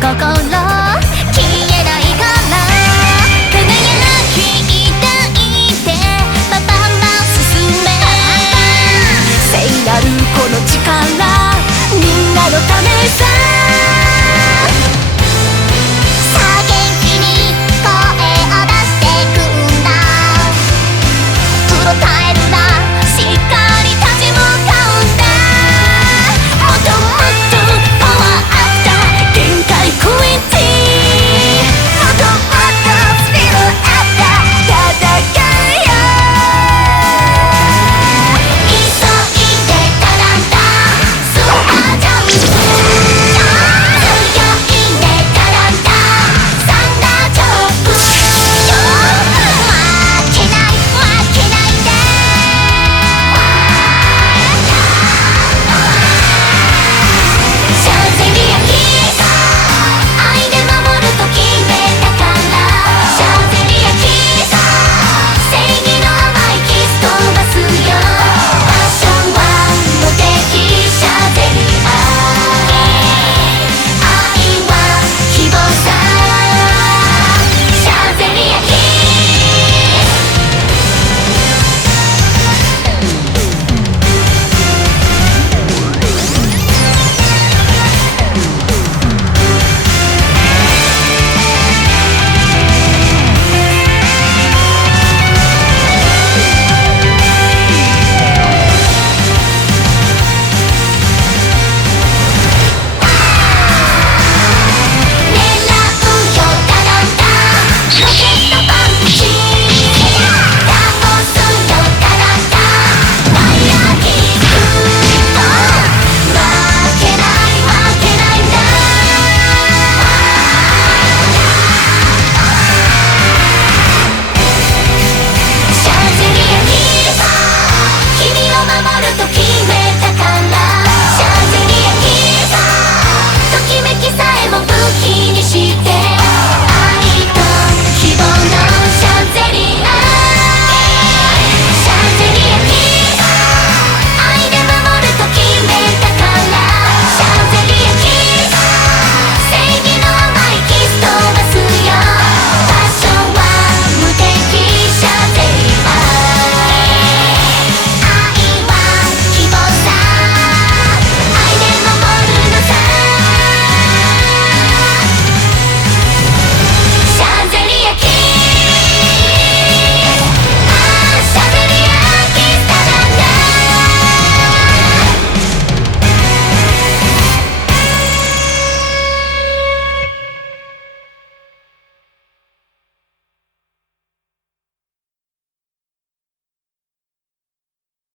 高高楼。